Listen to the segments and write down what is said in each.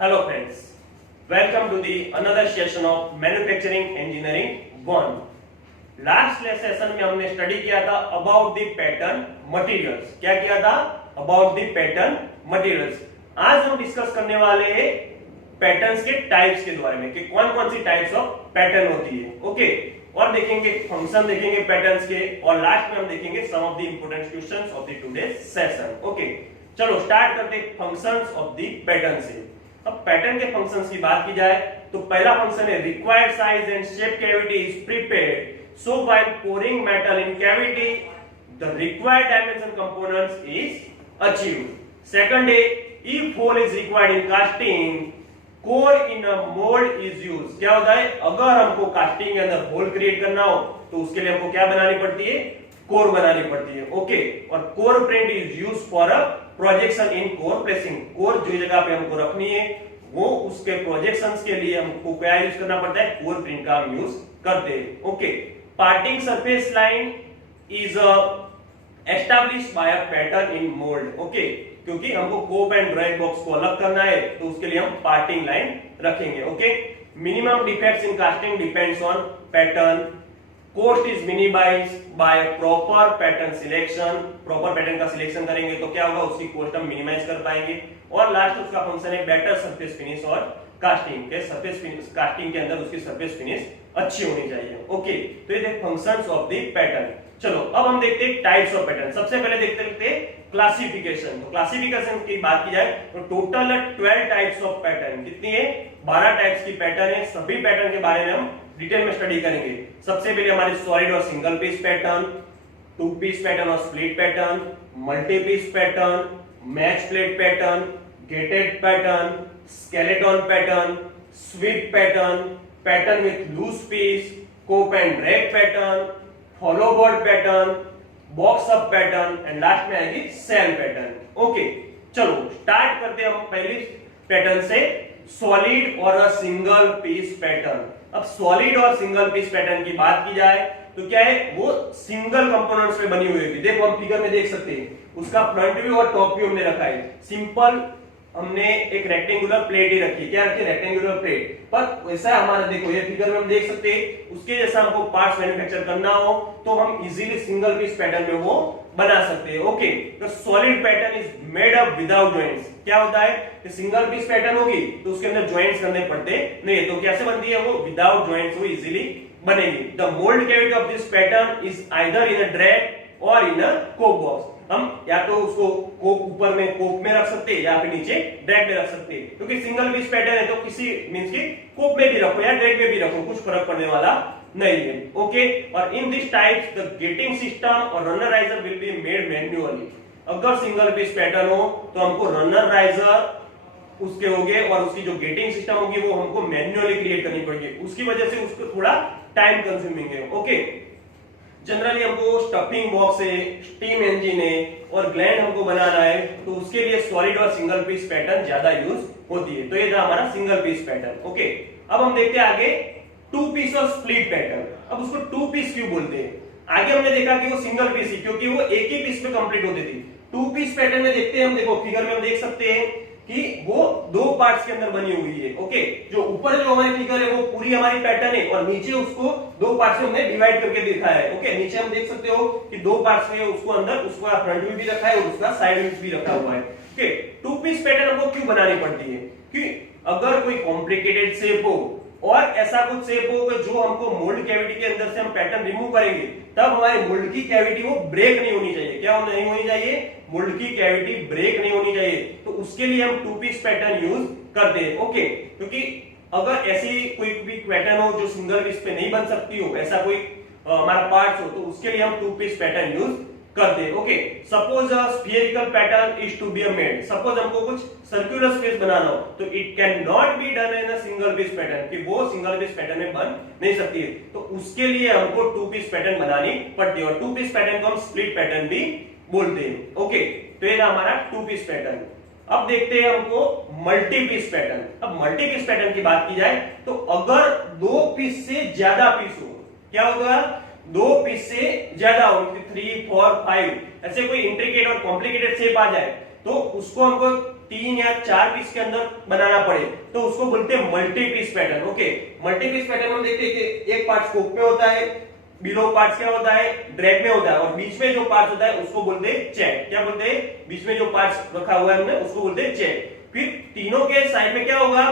Hello friends, welcome to the another session of Manufacturing Engineering 1. Last session में हमने study किया था about the pattern materials. क्या किया था? About the pattern materials. आज हम डिस्कस करने वाले हैं पैटर्न्स के टाइप्स के बारे में कि कौन कौन सी टाइप्स ऑफ पैटर्न होती है। ओके, और देखेंगे फंक्शन देखेंगे पैटर्न्स के, और लास्ट में हम देखेंगे some of the important questions of the today session. Okay, चलो स्टार्ट करते हैं फंक्शंस ऑफ द पैटर्न से। अब पैटर्न के फंक्शंस की बात की जाए तो पहला फंक्शन है required size and shape cavity is prepared, so while pouring metal in cavity the required dimension components is achieved. Second है if hole is required in casting core in a mold is used. क्या होता है? अगर हमको casting के अंदर hole create करना हो तो उसके लिए हमको क्या बनानी पड़ती है? कोर बनानी पड़ती है। ओके, और core print is use for a projection in core placing. Core जो जगह पे हमको रखनी है वो उसके प्रोजेक्शंस के लिए हमको क्या यूज करना पड़ता है? कोर प्रिंट का हम यूज करते हैं। Okay, parting surface line is established by a pattern in mould. Okay, क्योंकि हमको कोप एंड ड्राइंग बॉक्स को अलग करना है तो उसके लिए हम पार्टिंग लाइन रखेंगे। Okay, minimum defects in casting depends on pattern, cost is minimized by proper pattern selection। Proper pattern का सिलेक्शन करेंगे तो क्या होगा? उसकी कॉस्ट हम मिनिमाइज कर पाएंगे। और लास्ट उसका फंक्शन है बेटर सरफेस फिनिश और कास्टिंग के सरफेस फिनिश, कास्टिंग के अंदर उसकी सरफेस फिनिश अच्छी होनी चाहिए। ओके, तो ये थे फंक्शंस ऑफ द पैटर्न। चलो अब हम देखते हैं टाइप्स ऑफ पैटर्न। सबसे पहले देखते हैं क्लासिफिकेशन। तो क्लासिफिकेशन की बात की जाए तो टोटल 12 टाइप्स ऑफ पैटर्न। कितनी है? 12 टाइप्स की पैटर्न है। सभी पैटर्न के बारे में हम डिटेल में स्टडी करेंगे। सबसे पहले हमारे सॉलिड और single piece pattern, two piece pattern और split pattern, multi piece pattern, match plate pattern, gated pattern, skeleton pattern, sweep pattern, pattern with loose piece, cope and drag pattern, follow board pattern, box up pattern and last में आएगी shell pattern. Okay, चलो start करते हैं हम पहली pattern से, solid और a single piece pattern. अब सॉलिड और सिंगल पीस पैटर्न की बात की जाए तो क्या है? वो सिंगल कंपोनेंट्स में बनी हुई होगी। देखो हम फिगर में देख सकते हैं, उसका फ्रंट व्यू और टॉप व्यू हमने रखा है। सिंपल हमने एक रेक्टेंगुलर प्लेट ही रखी है। क्या रखी है? Rectangular plate. पर वैसा हमारा देखो ये फिगर में हम देख सकते हैं, उसके जैसा हमको पार्ट्स मैन्युफैक्चर करना हो तो हम इजीली सिंगल पीस पैटर्न में वो बना सकते हैं। ओके, तो solid pattern is made up without joints. क्या होता है कि सिंगल पीस पैटर्न होगी तो उसके अंदर जॉइंट्स करने पड़ते नहीं, तो कैसे बनती है वो? विदाउट जॉइंट्स वो इजीली बनेगी। The mould cavity of this pattern is either in a drag और इन अ कोप बॉक्स। हम या तो उसको कोप ऊपर में कोप में रख सकते हैं या फिर नीचे ड्रैग में रख सकते हैं, क्योंकि सिंगल पीस पैटर्न है तो किसी मींस की कोप में भी रखो या ड्रैग में भी रखो, कुछ फर्क पड़ने वाला नहीं है। ओके, और in this types the gating system और runner riser will be made manually. अगर सिंगल पीस पैटर्न हो तो हमको रनर राइजर उसके होंगे और उसकी जो गेटिंग सिस्टम होगी वो हमको मैन्युअली क्रिएट करनी पड़ेगी। उसकी वजह से उसको थोड़ा टाइम कंज्यूमिंग है। ओके, जनरली हमको स्टफिंग बॉक्स है, स्टीम इंजन है और ग्लैंड हमको बनाना है तो उसके लिए सॉलिड और सिंगल पीस पैटर्न ज्यादा यूज होती है। तो ये था हमारा सिंगल पीस पैटर्न। ओके, अब हम देखते हैं आगे टू पीस और स्प्लिट पैटर्न। अब उसको टू पीस क्यों बोलते हैं? आगे हमने देखा कि वो सिंगल पीस ही, क्योंकि वो एक ही पीस पे कंप्लीट होती थी। टू पीस पैटर्न में देखते हैं हम, देखो फिगर में हम देख सकते हैं कि वो दो पार्ट्स के अंदर बनी हुई है। ओके, जो ऊपर जो हमारी फिगर है वो पूरी हमारी पैटर्न है और नीचे उसको दो पार्ट्स में हमने डिवाइड करके देखा है। ओके, नीचे हम देख सकते हो कि दो पार्ट्स में उसको अंदर उसका फ्रंट व्यू भी रखा है और उसका साइड व्यू भी रखा हुआ है। ओके, टू पीस पैटर्न हमको क्यों बनानी पड़ती है? कि अगर कोई कॉम्प्लिकेटेड शेप हो और ऐसा कुछ शेप हो कि जो हमको मोल्ड कैविटी के अंदर से हम पैटर्न रिमूव करेंगे तब हमारे मोल्ड की कैविटी वो ब्रेक नहीं होनी चाहिए। क्या नहीं होनी चाहिए? मोल्ड की कैविटी ब्रेक नहीं होनी चाहिए, तो उसके लिए हम टू पीस पैटर्न यूज करते हैं। ओके, क्योंकि अगर ऐसी कोई भी पैटर्न हो जो सिंगल पीस पे नहीं बन सकती हो, ऐसा कोई हमारा पार्ट्स हो तो उसके लिए हम टू पीस पैटर्न यूज करते हैं। Okay, suppose a spherical pattern is to be made. Suppose हमको कुछ सर्कुलर स्पेस बनाना हो तो it can not be done in a single piece pattern, कि वो सिंगल पीस पैटर्न में बन नहीं सकती है, तो उसके लिए हमको टू पीस पैटर्न बनानी पड़ती है और टू पीस पैटर्न को हम स्प्लिट पैटर्न भी बोलते हैं। ओके, तो ये हमारा टू पीस पैटर्न। अब देखते हैं हमको मल्टी पीस पैटर्न। अब मल्टी पीस पैटर्न की बात की जाए तो अगर दो पीस से ज्यादा पीस हो, क्या होगा? दो पीस से ज्यादा हो, 3, 4, 5 ऐसे कोई इंट्रिकेट और कॉम्प्लिकेटेड शेप आ जाए तो उसको हमको 3 या 4 पीस के अंदर बनाना पड़े तो उसको बोलते हैं multi piece pattern. Okay, multi piece pattern हम देखते हैं कि एक पार्ट स्कोप में होता है, बिलो पार्ट्स क्या होता है, ड्रैग में होता है, और बीच में जो पार्ट्स होता है उसको बोलते हैं चैक। क्या बोलते हैं? बीच में जो पार्ट्स रखा हुआ है हमने उसको बोलते हैं चैक। फिर तीनों के साइड में क्या होगा,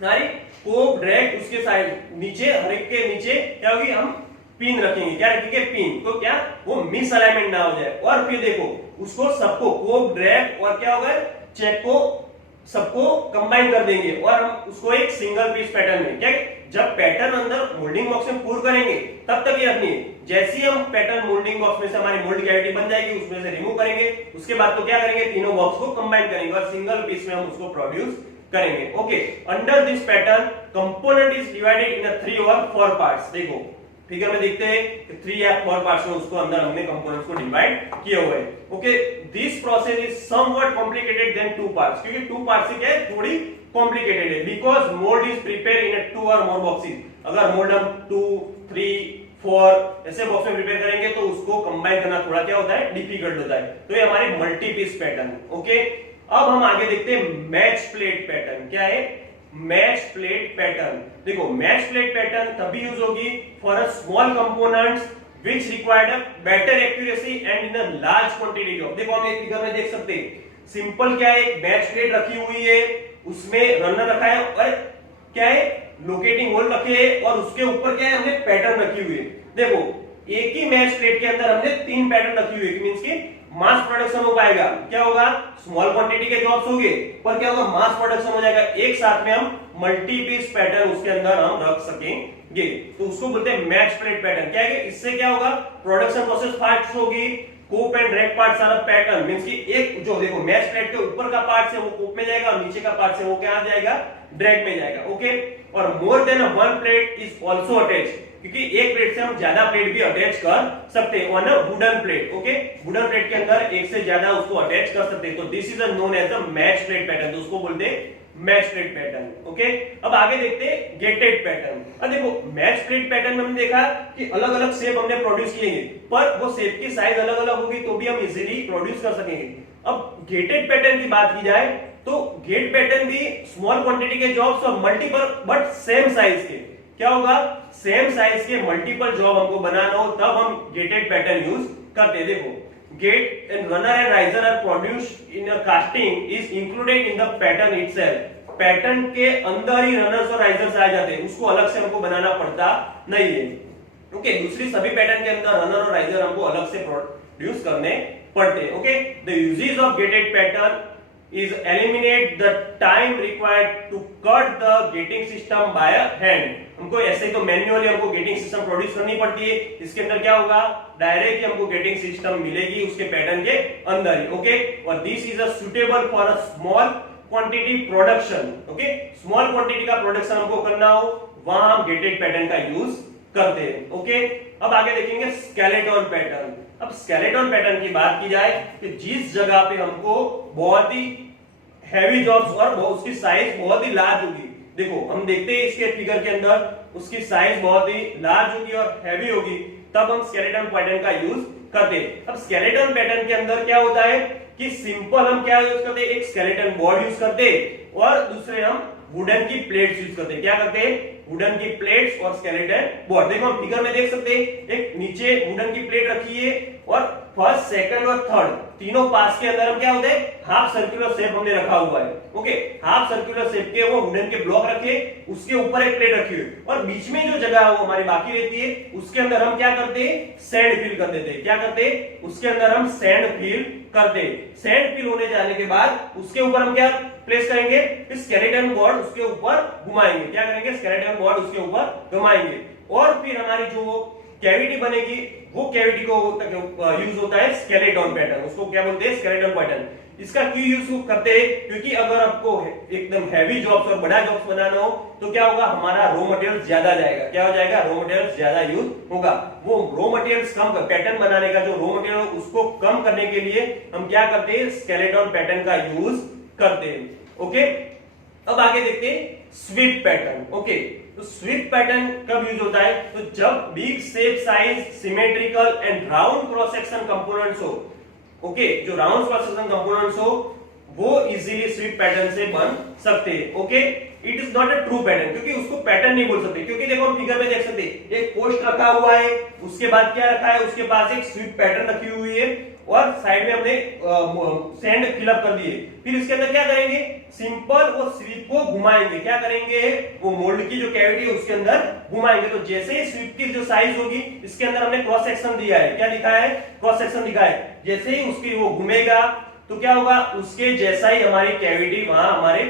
हमारी कोप, ड्रैग, उसके साइड नीचे, हर एक के नीचे क्या होगी, हम पिन रखेंगे। क्या रखेंगे? पिन। तो क्या वो मिस अलाइनमेंट ना हो जाए। और फिर देखो उसको सबको, कोप, ड्रैग और क्या होगा, चेक को सबको कंबाइन कर देंगे और हम उसको एक सिंगल पीस पैटर्न में, क्या जब पैटर्न अंदर मोल्डिंग बॉक्स में पूर करेंगे तब तक ये रखनी है। जैसे ही हम पैटर्न मोल्डिंग बॉक्स में से हमारी मोल्ड कैविटी बन जाएगी उसमें से रिमूव करेंगे, उसके बाद तो क्या करेंगे, तीनों बॉक्स को कंबाइन करेंगे और सिंगल पीस में हम उसको प्रोड्यूस करेंगे। Okay, under this pattern component is divided in 3 और 4 पार्ट्स। देखो फिगर में देखते हैं कि 3 या 4 पार्ट्स में उसको अंदर हमने कंपोनेंट्स को डिवाइड किए हुए हैं। Okay, this process is somewhat complicated then 2 parts, क्योंकि 2 पार्ट्स से क्या है, थोड़ी कॉम्प्लिकेटेड है, because mould is prepare in 2 और मोर बॉक्सेस। अगर मोल्ड हम 2, 3, 4 ऐसे बॉक्स में प्रिपेयर करेंगे तो उसको कंबाइन करना थोड़ा क्या होता है, डिफिकल्ट होता है। तो ये हमारे मल्टी पीस पैटर्न। ओके, अब हम आगे देखते हैं मैच प्लेट पैटर्न। क्या है? Match plate pattern. देखो मैच प्लेट पैटर्न तभी यूज होगी for a small components which required a better accuracy and in a large quantity of. देखो हम एक फिगर में देख सकते हैं, सिंपल क्या है, एक मैच प्लेट रखी हुई है, उसमें रनर रखा है और क्या है, लोकेटिंग होल रखे हैं और उसके ऊपर क्या है, हमने पैटर्न रखी हुई है। देखो एक ही मैच प्लेट के अंदर हमने 3 पैटर्न रखी हुई है, मींस कि मास प्रोडक्शन हो पाएगा। क्या होगा, स्मॉल क्वांटिटी के जॉब्स होंगे पर क्या होगा, मास प्रोडक्शन हो जाएगा। एक साथ में हम मल्टी पीस पैटर्न उसके अंदर हम रख सकेंगे, तो उसको बोलते हैं मैच प्लेट पैटर्न। क्या है, इससे क्या होगा, प्रोडक्शन प्रोसेस फास्ट होगी। Cope and drag parts are pattern, means कि एक जो देखो मैच प्लेट के ऊपर का पार्ट है वो कोप में जाएगा और नीचे का पार्ट है वो क्या जाएगा, ड्रैग में जाएगा। ओके, और more than one plate is also attached, क्योंकि एक प्लेट से हम ज्यादा प्लेट भी अटैच कर सकते हैं on a wooden plate. Okay, wooden plate के अंदर एक से ज्यादा उसको अटैच कर सकते हैं। तो this is known as the match plate pattern, तो उसको बोलते हैं मैच प्लेट पैटर्न। ओके, अब आगे देखते हैं गेटेड पैटर्न। अब देखो मैच प्लेट पैटर्न में हमने देखा कि अलग अलग शेप हमने प्रोड्यूस किएंगे, पर वो शेप की साइज अलग अलग होगी तो भी हम इजीली प्रोड्यूस कर सकेंगे। अब गेटेड पैटर्न की बात की जाए तो गेट पैटर्न भी स्मॉल क्वांटिटी के जॉब्स और मल्टीपल बट सेम साइज के, क्या होगा, सेम साइज के मल्टीपल जॉब हमको बनाना हो तब हम गेटेड पैटर्न यूज करते हैं। देखो gate and runner and riser are produced in a casting is included in the pattern itself. Pattern के अंदर ही रनर्स और राइजर्स आ जाते हैं, उसको अलग से हमको बनाना पड़ता नहीं है। ओके, दूसरी सभी पैटर्न के अंदर रनर और राइजर हमको अलग से प्रोड्यूस करने पड़ते हैं। Okay, the uses of gated pattern is eliminate the time required to cut the gating system by a hand। हमको ऐसे तो मैन्युअली हमको गेटिंग सिस्टम प्रोड्यूस करनी पड़ती है, इसके अंदर क्या होगा, डायरेक्ट हमको गेटिंग सिस्टम मिलेगी उसके पैटर्न के अंदर ही। ओके, और this is a suitable for a small quantity production. Okay, small quantity का प्रोडक्शन हमको करना हो वहां हम गेटेड पैटर्न का यूज करते हैं। ओके, अब आगे देखेंगे स्केलेटन पैटर्न। अब स्केलेटन पैटर्न की बात की जाए कि जिस जगह पे हमको बहुत ही हैवी जॉब्स और उसकी साइज बहुत ही लार्ज होगी, देखो हम देखते हैं इसके फिगर के अंदर उसकी साइज बहुत ही लार्ज होगी और हैवी होगी, तब हम स्केलेटन पैटर्न का यूज करते हैं। अब स्केलेटन पैटर्न के अंदर क्या होता है कि सिंपल हम क्या यूज करते हैं, एक स्केलेटन बोर्ड यूज करते हैं और दूसरे हम वुडन की प्लेट्स यूज करते हैं। क्या करते हैं, वुडन की प्लेट्स और स्केलेटन बोर्ड। देखो हम फिगर में देख सकते हैं, एक नीचे वुडन की प्लेट रखी है और फर्स्ट, सेकंड और थर्ड तीनों पास के अंदर हम क्या होते हैं, हाफ सर्कुलर शेप हमने रखा हुआ है। ओके, हाफ सर्कुलर शेप के वो वुडन के ब्लॉक रखे, उसके ऊपर एक प्लेट रखी हुई और बीच में जो जगह है वो हमारी बाकी रहती है, उसके अंदर हम क्या करते हैं, सैंड फिल कर देते हैं। क्या करते हैं, उसके अंदर हम सैंड फिल करते हैं। सैंड फिल होने जाने के बाद उसके ऊपर हम क्या प्लेस करेंगे, स्केलेटन बोर्ड उसके ऊपर घुमाएंगे। क्या करेंगे, स्केलेटन बोर्ड उसके ऊपर घुमाएंगे और फिर हमारी जो कैविटी बनेगी वो कैविटी को यूज होता है स्केलेटन पैटर्न, उसको क्या बोलते हैं, स्केलेटन पैटर्न। इसका क्यों यूज करते हैं, क्योंकि अगर आपको एकदम हैवी जॉब्स और बड़ा जॉब्स बनाना हो तो क्या होगा, हमारा रॉ मटेरियल ज्यादा जाएगा। क्या हो जाएगा, रॉ मटेरियल ज्यादा यूज होगा। वो रॉ मटेरियल्स कम, पैटर्न बनाने का जो रॉ मटेरियल उसको कम करने के लिए हम क्या करते हैं, स्केलेटन पैटर्न का यूज करते हैं। ओके, अब आगे देखते हैं स्वीप पैटर्न। ओके, तो स्वीप पैटर्न कब यूज होता है, तो जब big shape, size, symmetrical and round cross section components हो। ओके, जो राउंड क्रॉस सेक्शन कंपोनेंट्स हो वो इजीली स्वीप पैटर्न से बन सकते हैं। Okay, it is not a true pattern, क्योंकि उसको पैटर्न नहीं बोल सकते, क्योंकि देखो हम फिगर में देख सकते हैं एक पोस्ट रखा हुआ है, उसके बाद क्या रखा है, उसके पास एक स्वीप पैटर्न रखी हुई है और साइड में हमने सैंड फिलअप कर दिए। फिर इसके अंदर क्या करेंगे, सिंपल वो स्वीप को घुमाएंगे, क्या करेंगे, वो मोल्ड की जो कैविटी है उसके अंदर घुमाएंगे। तो जैसे ही स्वीप की जो साइज होगी, इसके अंदर हमने क्रॉस सेक्शन दिया है, क्या लिखा है, क्रॉस सेक्शन लिखा है, जैसे ही उसकी वो घूमेगा तो क्या होगा, उसके जैसा ही हमारी कैविटी वहां हमारे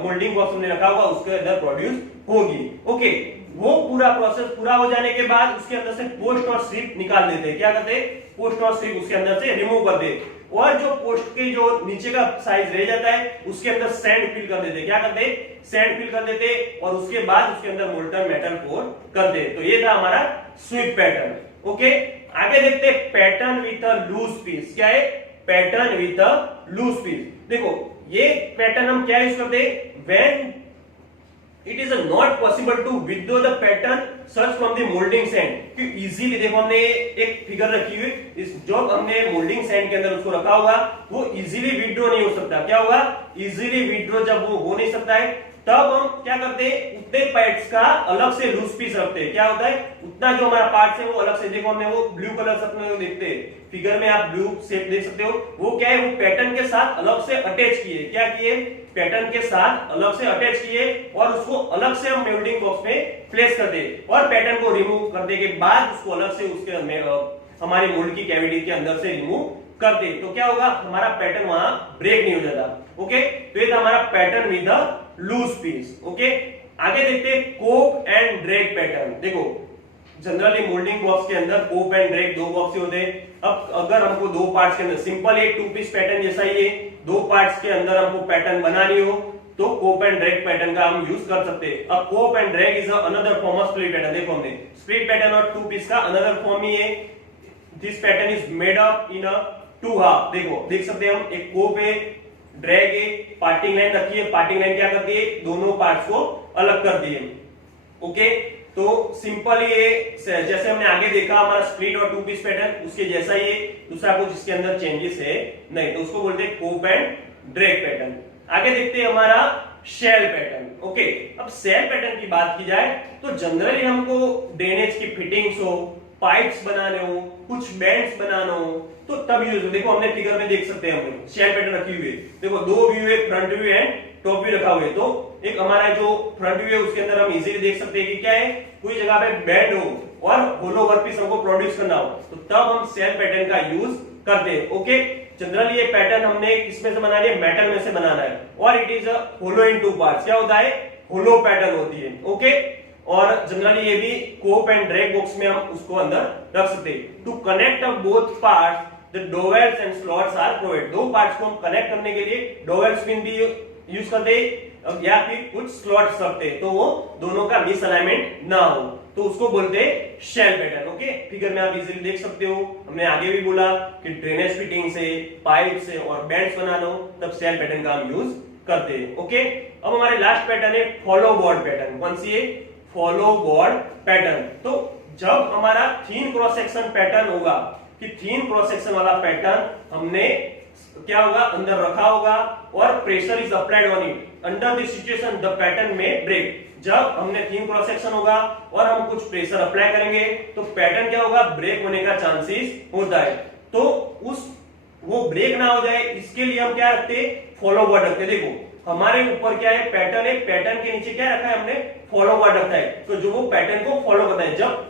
मोल्डिंग बॉक्स में रखा होगा उसके अंदर प्रोड्यूस होगी। ओके, वो पूरा प्रोसेस पूरा हो जाने के बाद उसके अंदर से पोस्ट और स्वीप निकाल देते हैं, क्या करते हैं, पोस्ट और स्वीप उसके अंदर से रिमूव कर दे, और जो पोस्ट के जो नीचे का साइज रह जाता है उसके अंदर सैंड फिल कर देते, क्या करते, सैंड फिल कर देते, और उसके बाद उसके अंदर मोल्टन मेटल पोर कर दे। तो ये था हमारा स्वीप पैटर्न। ओके, आगे देखते हैं pattern with a loose piece. क्या है, pattern with a loose piece. देखो ये पैटर्न हम क्या यूज करते हैं, when it is not possible to withdraw the pattern search from the moulding sand, कि इजीली, देखो हमने एक फिगर रखी हुई, इस जो हमने मोल्डिंग सैंड के अंदर उसको रखा होगा वो इजीली विथड्रॉ नहीं हो सकता। क्या होगा, इजीली विथड्रॉ जब वो हो नहीं सकता है, तब हम क्या करते हैं, उतने पार्ट्स का अलग से लूज पीस रखते हैं। क्या होता है, उतना जो हमारा पार्ट्स है वो अलग से, देखो हमने वो ब्लू कलर से अपने देखते हैं फिगर में, आप ब्लू शेप देख सकते हो, वो क्या है, वो पैटर्न के साथ अलग से अटैच किए, क्या किए, पैटर्न के साथ अलग से अटैच किए, और उसको अलग से हम मोल्डिंग बॉक्स में प्लेस कर दे, और पैटर्न को रिमूव करने के बाद उसको अलग से उसके हमारी मोल्ड की कैविटी के अंदर से रिमूव कर दे। तो क्या होगा, हमारा पैटर्न वहां ब्रेक नहीं हो जाता। ओके, तो ये था हमारा pattern with the loose piece. Okay, आगे देखते हैं कोप एंड ड्रैग पैटर्न। देखो जनरली मोल्डिंग बॉक्स के अंदर कोप एंड ड्रैग दो बॉक्स होते हैं। अब अगर हमको दो पार्ट्स के अंदर सिंपल एक टू पीस पैटर्न जैसा ही है, दो पार्ट्स के अंदर हमको पैटर्न बनानी हो तो कोप एंड ड्रैग पैटर्न का हम यूज कर सकते हैं। अब cope and drag is another form of split pattern. देखो हमने स्प्लिट पैटर्न और टू पीस का अनदर फॉर्म ही है। This pattern is made up in a two half. देखो देख सकते हैं हम, एक कोप है, ड्रैग है, पार्टिंग लाइन रखी है, पार्टिंग लाइन क्या करती है, दोनों पार्ट्स को अलग कर दिए। ओके, तो सिंपल ये जैसे हमने आगे देखा हमारा स्प्लिट और टू पीस पैटर्न, उसके जैसा ही दूसरा कुछ इसके अंदर चेंजेस है नहीं, तो उसको बोलते हैं कोप एंड ड्रैग पैटर्न। आगे देखते हैं हमारा शेल पैटर्न। ओके, अब शेल पैटर्न की बात की जाए तो जनरली हमको ड्रेनेज की फिटिंग्स हो, पाइप्स बनाने हो, कुछ बैंड्स बनाना हो तो तब यूज हो। देखो हमने फिगर में देख सकते हैं, हमने शेल पैटर्न रखी हुई है, देखो दो व्यू है, front view and top view रखा हुआ है। तो एक हमारा जो फ्रंट व्यू है उसके अंदर हम इजीली देख सकते हैं कि क्या है, कोई जगह पे बैंड हो और होलो वर्कपीस हमको प्रोड्यूस करना हो तो तब हम शेल पैटर्न का यूज करते हैं। ओके, जनरली ये पैटर्न हमने किसमें से बनानी है, मेटल में से बनाना है, और it is a hollow in two parts. क्या होता है, होलो पैटर्न होती है। ओके, और जनरली ये भी कोप एंड ड्रैग बॉक्स में हम उसको अंदर रख सकते हैं। To connect both parts the dowels and slots are provided. दो पार्ट्स को हम कनेक्ट करने के लिए डोवेल्स पिन भी यूज करते हैं या फिर कुछ स्लॉट्स रखते हैं तो वो दोनों का मिस अलाइनमेंट ना हो, तो उसको बोलते हैं शेल पैटर्न। ओके, फिगर में आप इजीली देख सकते हो, हमने आगे भी बोला कि ड्रेनेज फिटिंग से, पाइप से और बैंड्स बनाना हो तब शेल पैटर्न का हम यूज करते हैं। ओके, अब हमारे लास्ट पैटर्न है फॉलो बोर्ड पैटर्न। कौन सी है, फॉलो बोर्ड पैटर्न। तो जब हमारा थीन क्रॉस सेक्शन पैटर्न होगा कि थीन क्रॉस सेक्शन वाला पैटर्न हमने क्या होगा, अंदर रखा होगा और pressure is applied on it, under the situation the pattern में ब्रेक। जब हमने थीन क्रॉस सेक्शन होगा और हम कुछ प्रेशर अप्लाई करेंगे तो पैटर्न क्या होगा, ब्रेक होने का चांसेस होता है। तो उस वो ब्रेक ना हो जाए इसके लिए हम क्या रखते हैं, फॉलो बोर्ड रखते हैं। देखो हमारे ऊपर क्या है, पैटर्न है, पैटर्न के नीचे क्या रखा है हमने, फॉलो बोर्ड रखा है, तो जो वो पैटर्न को फॉलो करता है। जब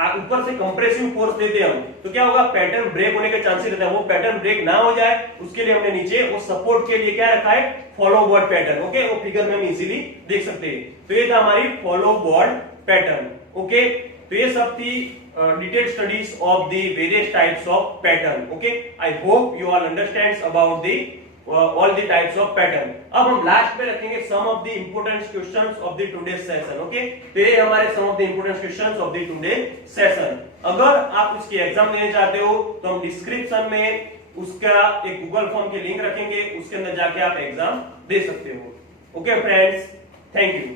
ऊपर से कंप्रेसिव फोर्स देते हैं हम तो क्या होगा, पैटर्न ब्रेक होने के चांसेस रहते हैं। वो पैटर्न ब्रेक ना हो जाए उसके लिए हमने नीचे वो सपोर्ट के लिए क्या रखा है, फॉलो बोर्ड पैटर्न। ओके, वो फिगर में हम इजीली देख सकते हैं। तो ये था हमारी फॉलो बोर्ड पैटर्न। ओके, तो ये सब थी detailed studies of the various types of pattern. Okay, I hope you all understands about the all the types of pattern। अब हम लास्ट में रखेंगे some of the important questions of the today's session। Okay, तो ये हमारे some of the important questions of the today's session। अगर आप उसकी एग्जाम देने चाहते हो तो हम डिस्क्रिप्शन में उसका एक गूगल फॉर्म के लिंक रखेंगे, उसके अंदर जाके आप एग्जाम दे सकते हो। Okay friends, thank you.